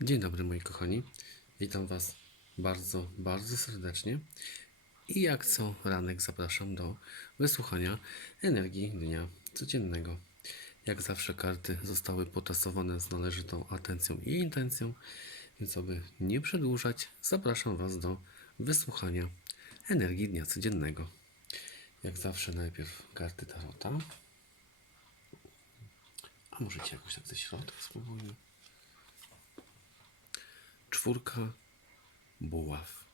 Dzień dobry moi kochani. Witam Was bardzo, bardzo serdecznie. I jak co ranek zapraszam do wysłuchania energii dnia codziennego. Jak zawsze karty zostały potasowane z należytą atencją i intencją, więc aby nie przedłużać, zapraszam Was do wysłuchania energii dnia codziennego. Jak zawsze najpierw karty Tarota. A możecie jakoś tak ze środka spróbujmy. Czwórka buław.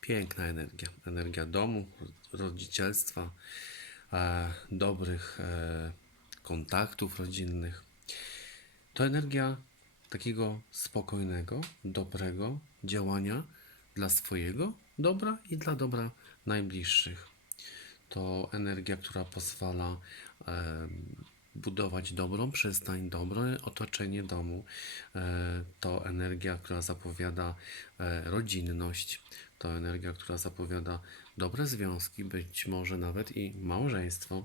Piękna energia. Energia domu, rodzicielstwa, e, dobrych e, kontaktów rodzinnych. To energia takiego spokojnego, dobrego działania dla swojego dobra i dla dobra najbliższych. To energia, która pozwala e, budować dobrą przystań, dobre otoczenie domu. E, to energia, która zapowiada e, rodzinność. To energia, która zapowiada dobre związki, być może nawet i małżeństwo.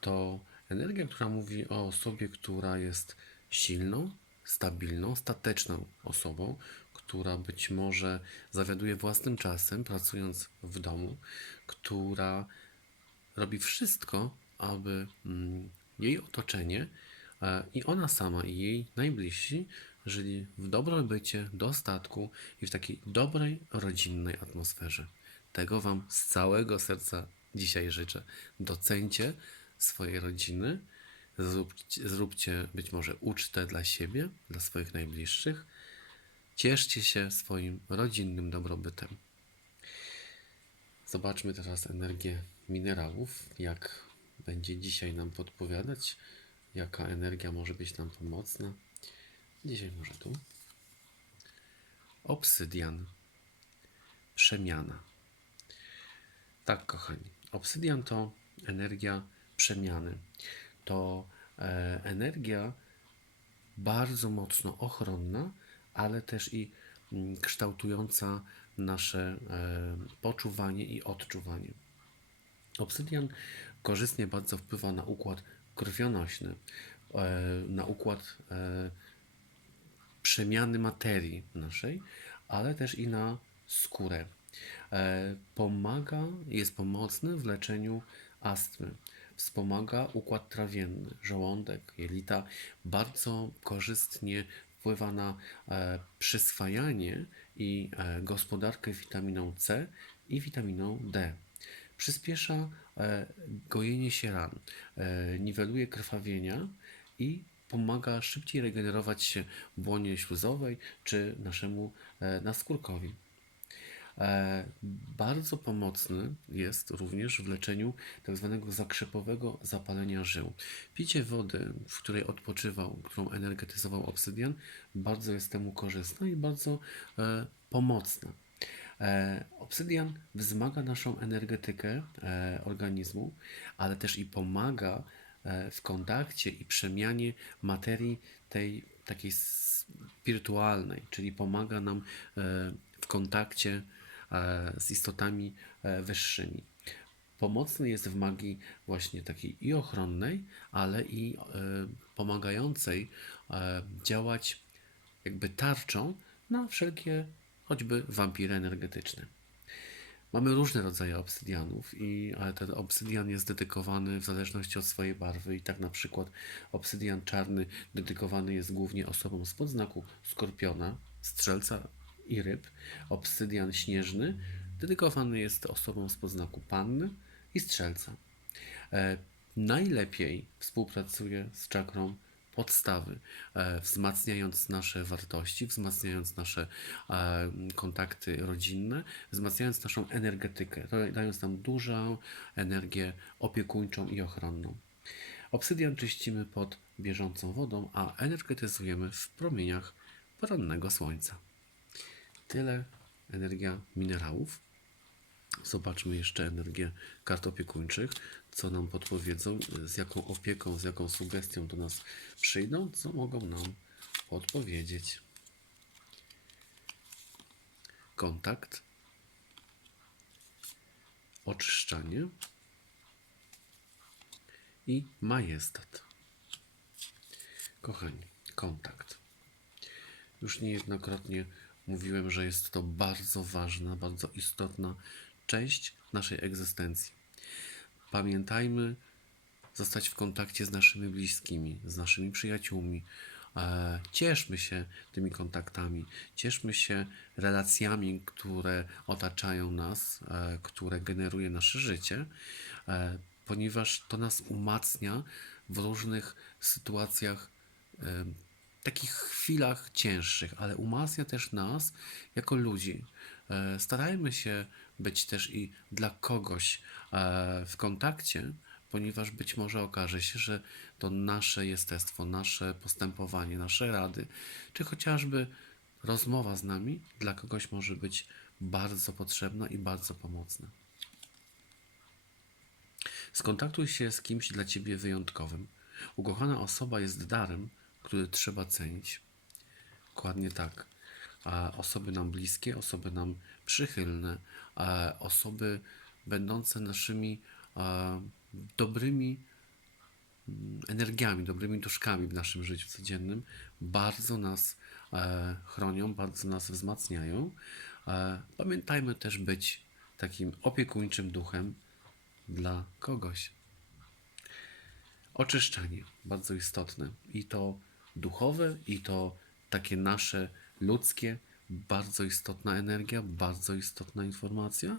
To energia, która mówi o osobie, która jest silną, stabilną, stateczną osobą, która być może zawiaduje własnym czasem, pracując w domu, która robi wszystko, aby mm, jej otoczenie e, i ona sama i jej najbliżsi żyli w dobrobycie, dostatku i w takiej dobrej, rodzinnej atmosferze. Tego Wam z całego serca dzisiaj życzę. Docencie swojej rodziny, zróbcie, zróbcie być może ucztę dla siebie, dla swoich najbliższych. Cieszcie się swoim rodzinnym dobrobytem. Zobaczmy teraz energię minerałów, jak będzie dzisiaj nam podpowiadać, jaka energia może być nam pomocna. Dzisiaj może tu. Obsydian. Przemiana. Tak, kochani. Obsydian to energia przemiany. To e, energia bardzo mocno ochronna, ale też i mm, kształtująca nasze e, poczuwanie i odczuwanie. Obsydian korzystnie bardzo wpływa na układ krwionośny, e, na układ e, przemiany materii naszej, ale też i na skórę. E, Pomaga, jest pomocny w leczeniu astmy. Wspomaga układ trawienny, żołądek, jelita. Bardzo korzystnie wpływa na przyswajanie i gospodarkę witaminą C i witaminą D. Przyspiesza gojenie się ran, e, niweluje krwawienia i pomaga szybciej regenerować się błonie śluzowej czy naszemu e, naskórkowi. E, Bardzo pomocny jest również w leczeniu tzw. zakrzepowego zapalenia żył. Picie wody, w której odpoczywał, którą energetyzował obsydian, bardzo jest temu korzystne i bardzo e, pomocne. E, Obsydian wzmaga naszą energetykę e, organizmu, ale też i pomaga e, w kontakcie i przemianie materii tej takiej spirytualnej, czyli pomaga nam w kontakcie z istotami wyższymi. Pomocny jest w magii właśnie takiej i ochronnej, ale i pomagającej działać jakby tarczą na wszelkie choćby wampiry energetyczne. Mamy różne rodzaje obsydianów, i, ale ten obsydian jest dedykowany w zależności od swojej barwy. I tak na przykład obsydian czarny dedykowany jest głównie osobom spod znaku skorpiona, strzelca i ryb. Obsydian śnieżny dedykowany jest osobom spod znaku panny i strzelca. E, najlepiej współpracuje z czakrą podstawy, e, wzmacniając nasze wartości, wzmacniając nasze e, kontakty rodzinne, wzmacniając naszą energetykę, dając nam dużą energię opiekuńczą i ochronną. Obsydian czyścimy pod bieżącą wodą, a energetyzujemy w promieniach porannego słońca. Tyle energia minerałów. Zobaczmy jeszcze energię kart opiekuńczych, co nam podpowiedzą, z jaką opieką, z jaką sugestią do nas przyjdą, co mogą nam podpowiedzieć. Kontakt, oczyszczanie i majestat. Kochani, kontakt. Już niejednokrotnie mówiłem, że jest to bardzo ważna, bardzo istotna część naszej egzystencji. Pamiętajmy zostać w kontakcie z naszymi bliskimi, z naszymi przyjaciółmi. E, Cieszmy się tymi kontaktami, cieszmy się relacjami, które otaczają nas, e, które generuje nasze życie, e, ponieważ to nas umacnia w różnych sytuacjach, takich chwilach cięższych, ale umacnia też nas jako ludzi. Starajmy się być też i dla kogoś e, w kontakcie, ponieważ być może okaże się, że to nasze jestestwo, nasze postępowanie, nasze rady, czy chociażby rozmowa z nami dla kogoś może być bardzo potrzebna i bardzo pomocna. Skontaktuj się z kimś dla ciebie wyjątkowym. Ukochana osoba jest darem, który trzeba cenić. Dokładnie tak. A osoby nam bliskie, osoby nam przychylne, osoby będące naszymi a, dobrymi mm, energiami, dobrymi duszkami w naszym życiu codziennym, bardzo nas e, chronią, bardzo nas wzmacniają. E, pamiętajmy też być takim opiekuńczym duchem dla kogoś. Oczyszczanie, bardzo istotne. I to duchowe, i to takie nasze ludzkie, bardzo istotna energia, bardzo istotna informacja.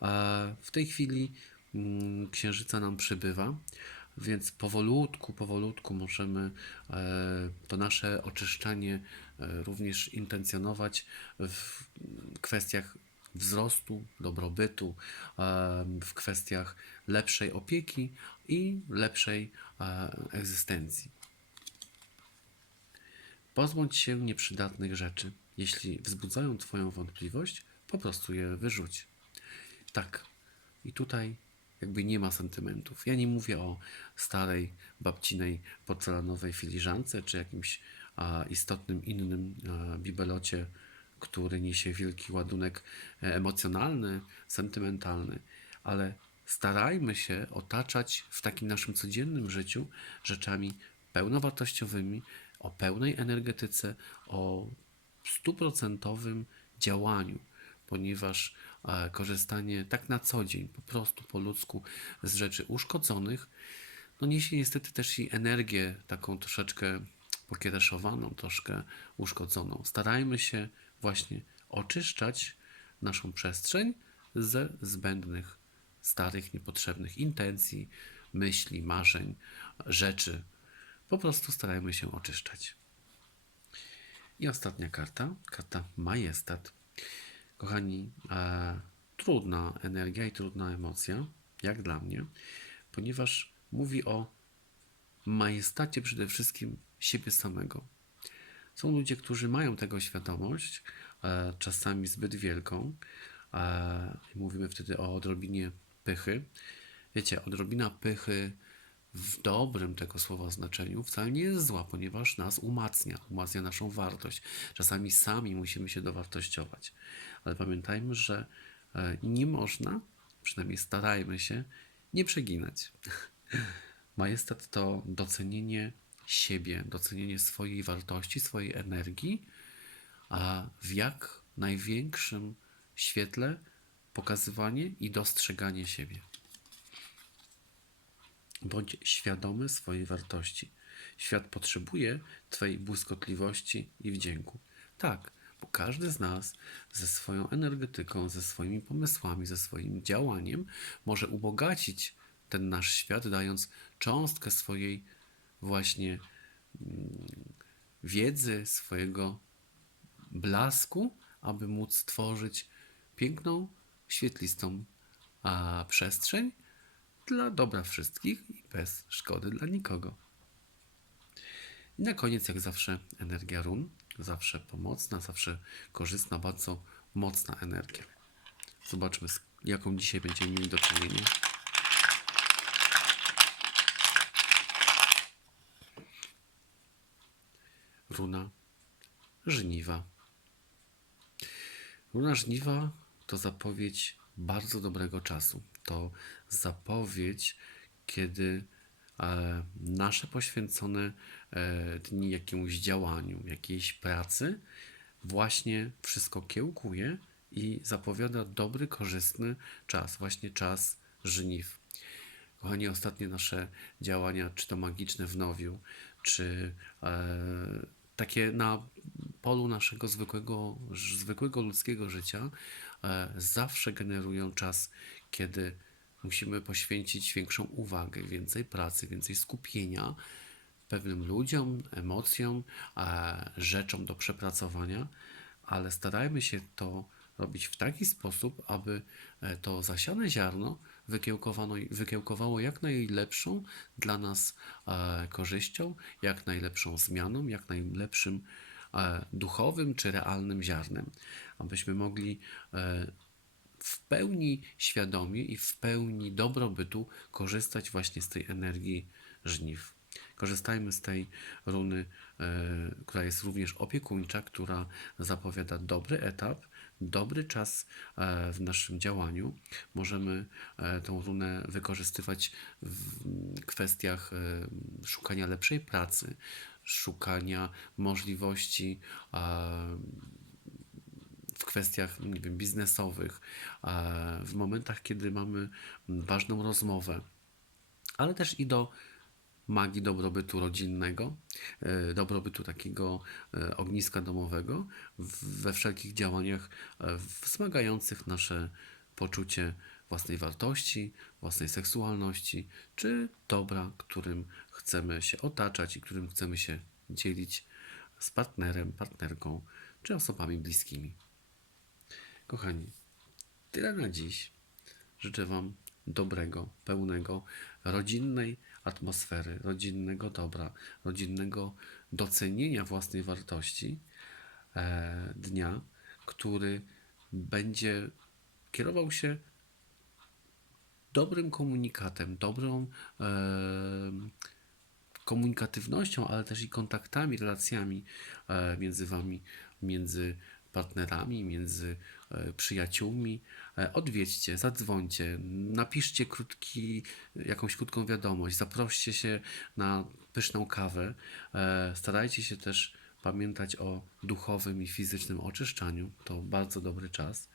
A w tej chwili mm, księżyca nam przybywa, więc powolutku, powolutku możemy e, to nasze oczyszczanie e, również intencjonować w kwestiach wzrostu, dobrobytu, e, w kwestiach lepszej opieki i lepszej e, egzystencji. Pozbądź się nieprzydatnych rzeczy. Jeśli wzbudzają Twoją wątpliwość, po prostu je wyrzuć. Tak. I tutaj jakby nie ma sentymentów. Ja nie mówię o starej, babcinej, porcelanowej filiżance, czy jakimś a, istotnym innym a, bibelocie, który niesie wielki ładunek e, emocjonalny, sentymentalny, ale starajmy się otaczać w takim naszym codziennym życiu rzeczami pełnowartościowymi, o pełnej energetyce, o stuprocentowym działaniu, ponieważ e, korzystanie tak na co dzień, po prostu po ludzku z rzeczy uszkodzonych, no niesie niestety też i energię taką troszeczkę pokiereszowaną, troszkę uszkodzoną. Starajmy się właśnie oczyszczać naszą przestrzeń ze zbędnych, starych, niepotrzebnych intencji, myśli, marzeń, rzeczy. Po prostu starajmy się oczyszczać. I ostatnia karta, karta Majestat. Kochani, e, trudna energia i trudna emocja, jak dla mnie, ponieważ mówi o majestacie przede wszystkim siebie samego. Są ludzie, którzy mają tego świadomość, e, czasami zbyt wielką. E, mówimy wtedy o odrobinie pychy. Wiecie, odrobina pychy w dobrym tego słowa znaczeniu wcale nie jest zła, ponieważ nas umacnia, umacnia naszą wartość. Czasami sami musimy się dowartościować, ale pamiętajmy, że e, nie można, przynajmniej starajmy się, nie przeginać. Majestat to docenienie siebie, docenienie swojej wartości, swojej energii, a w jak największym świetle pokazywanie i dostrzeganie siebie. Bądź świadomy swojej wartości. Świat potrzebuje Twojej błyskotliwości i wdzięku. Tak, bo każdy z nas ze swoją energetyką, ze swoimi pomysłami, ze swoim działaniem może ubogacić ten nasz świat, dając cząstkę swojej właśnie mm, wiedzy, swojego blasku, aby móc stworzyć piękną, świetlistą a, przestrzeń dla dobra wszystkich i bez szkody dla nikogo. I na koniec, jak zawsze, energia run. Zawsze pomocna, zawsze korzystna, bardzo mocna energia. Zobaczmy, z jaką dzisiaj będziemy mieli do czynienia. Runa żniwa. Runa żniwa to zapowiedź bardzo dobrego czasu. To zapowiedź, kiedy e, nasze poświęcone e, dni jakiemuś działaniu, jakiejś pracy, właśnie wszystko kiełkuje i zapowiada dobry, korzystny czas, właśnie czas żniw. Kochani, ostatnie nasze działania, czy to magiczne w Nowiu, czy e, takie na polu naszego zwykłego, zwykłego ludzkiego życia, e, zawsze generują czas, kiedy musimy poświęcić większą uwagę, więcej pracy, więcej skupienia pewnym ludziom, emocjom, e, rzeczom do przepracowania, ale starajmy się to robić w taki sposób, aby e, to zasiane ziarno wykiełkowało jak najlepszą dla nas korzyścią, jak najlepszą zmianą, jak najlepszym duchowym czy realnym ziarnem, abyśmy mogli e, w pełni świadomie i w pełni dobrobytu korzystać właśnie z tej energii żniw. Korzystajmy z tej runy, e, która jest również opiekuńcza, która zapowiada dobry etap, dobry czas e, w naszym działaniu. Możemy e, tą runę wykorzystywać w kwestiach e, szukania lepszej pracy, szukania możliwości e, w kwestiach, nie wiem, biznesowych, e, w momentach, kiedy mamy ważną rozmowę, ale też i do magii dobrobytu rodzinnego, e, dobrobytu takiego ogniska domowego we wszelkich działaniach wzmagających nasze poczucie własnej wartości, własnej seksualności, czy dobra, którym chcemy się otaczać i którym chcemy się dzielić z partnerem, partnerką, czy osobami bliskimi. Kochani, tyle na dziś. Życzę Wam dobrego, pełnego, rodzinnej atmosfery, rodzinnego dobra, rodzinnego docenienia własnej wartości e, dnia, który będzie kierował się dobrym komunikatem, dobrą e, komunikatywnością, ale też i kontaktami, relacjami e, między Wami, między partnerami, między e, przyjaciółmi. E, Odwiedźcie, zadzwońcie, napiszcie krótki, jakąś krótką wiadomość, zaproście się na pyszną kawę. E, Starajcie się też pamiętać o duchowym i fizycznym oczyszczaniu. To bardzo dobry czas.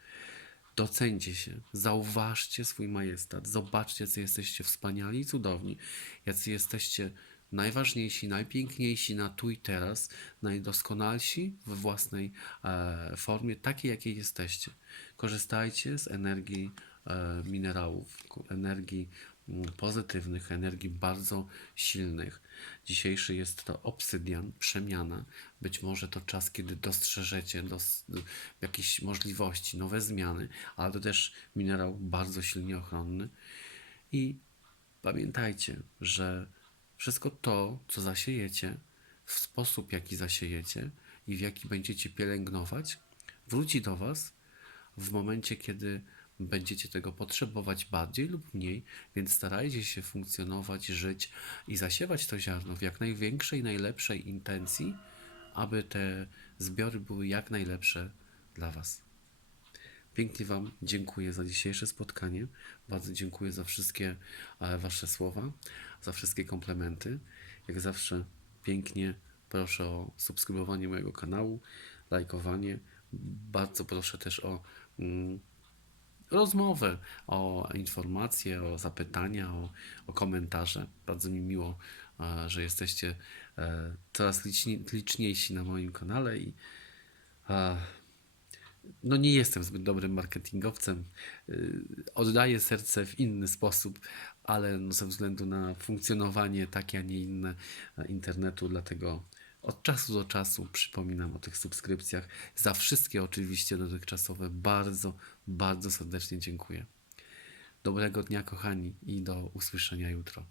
Doceńcie się, zauważcie swój majestat, zobaczcie, jacy jesteście wspaniali i cudowni, jacy jesteście najważniejsi, najpiękniejsi na tu i teraz, najdoskonalsi we własnej e, formie, takiej, jakiej jesteście. Korzystajcie z energii e, minerałów, energii mm, pozytywnych, energii bardzo silnych. Dzisiejszy jest to obsydian, przemiana. Być może to czas, kiedy dostrzeżecie dos- jakieś możliwości, nowe zmiany, ale to też minerał bardzo silnie ochronny. I pamiętajcie, że wszystko to, co zasiejecie, w sposób, jaki zasiejecie i w jaki będziecie pielęgnować, wróci do Was w momencie, kiedy będziecie tego potrzebować bardziej lub mniej, więc starajcie się funkcjonować, żyć i zasiewać to ziarno w jak największej, najlepszej intencji, aby te zbiory były jak najlepsze dla Was. Pięknie Wam dziękuję za dzisiejsze spotkanie. Bardzo dziękuję za wszystkie e, Wasze słowa, za wszystkie komplementy. Jak zawsze pięknie proszę o subskrybowanie mojego kanału, lajkowanie. Bardzo proszę też o mm, rozmowę, o informacje, o zapytania, o, o komentarze. Bardzo mi miło, e, że jesteście e, coraz liczni, liczniejsi na moim kanale i e, no nie jestem zbyt dobrym marketingowcem. Oddaję serce w inny sposób, ale no ze względu na funkcjonowanie takie, a nie inne internetu, dlatego od czasu do czasu przypominam o tych subskrypcjach. Za wszystkie oczywiście dotychczasowe bardzo, bardzo serdecznie dziękuję. Dobrego dnia, kochani, i do usłyszenia jutro.